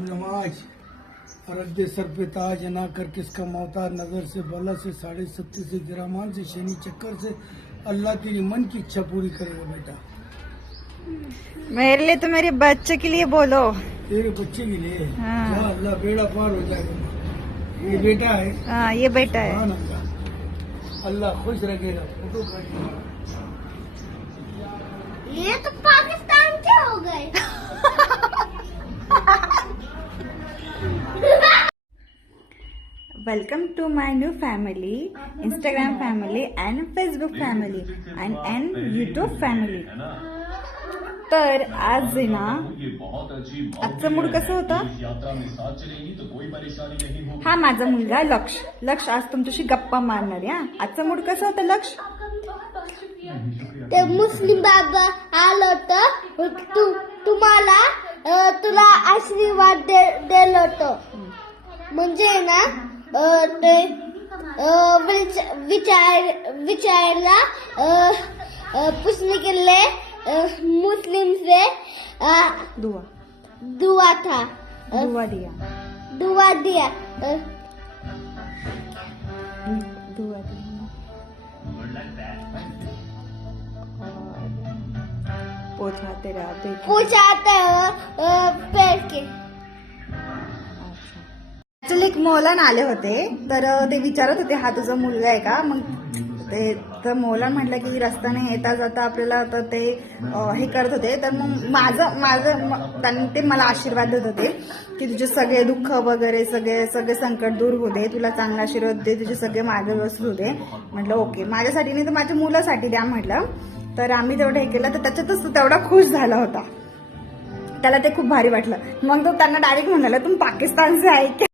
नमाज रद्द सर पे ताज ना कर किसका मोहताज नजर से बला से 70.5 से गिरामान से शनि चक्कर से अल्लाह तेरी मन की इच्छा पूरी करेगा बेटा। मेरे लिए तो मेरे बच्चे के लिए बोलो। तेरे बच्चे के लिए हाँ। या अल्लाह बेड़ा पार हो जाएगा। ये बेटा है। हाँ ये बेटा है। हाँ अल्लाह खुश रखेगा। फोटो काटेगा। ये तो पाकिस्तान के हो गए। Welcome to my new family, Instagram family and Facebook family and YouTube family. तर आज आहे ना, आजचं मूड कसं होतं? हा माझा मुलगा लक्ष आज तुमच्याशी गप्पा मारणार आहे. आजचं मूड कसं होतं लक्ष? ते मुस्लिम बाबा आलं होतं, तुम्हाला तुला आशीर्वाद दिलं होतं. म्हणजे ना ते विचारला पूछने के लिए मुस्लिम से दुआ दुआ था, दुआ दिया दुआ दिया. दुआ दिया. पोछा तेरा देख. पूछाते पेड़ के. ऍक्च्युअली एक मौलाना आले होते, तर ते विचारत होते हा तुझा मुलगा आहे का. मग ते तर मौलाना म्हटलं की रस्त्याने येता जाता आपल्याला तर ते हे करत होते. तर मग माझं त्यांनी ते मला आशीर्वाद देत होते की तुझे सगळे दुःख वगैरे सगळे संकट दूर होऊ दे, तुला चांगला आशीर्वाद दे, तुझे सगळे मार्ग व्यवस्थित होऊ दे. म्हटलं ओके, माझ्यासाठी नाही तर माझ्या मुलासाठी द्या म्हटलं. तर आम्ही तेवढं हे केलं, तर त्याच्यातच तो तेवढा खुश झाला होता. त्याला ते खूप भारी वाटलं. मग तो त्यांना डायरेक्ट म्हणाला तुम पाकिस्तान से आहे क्या.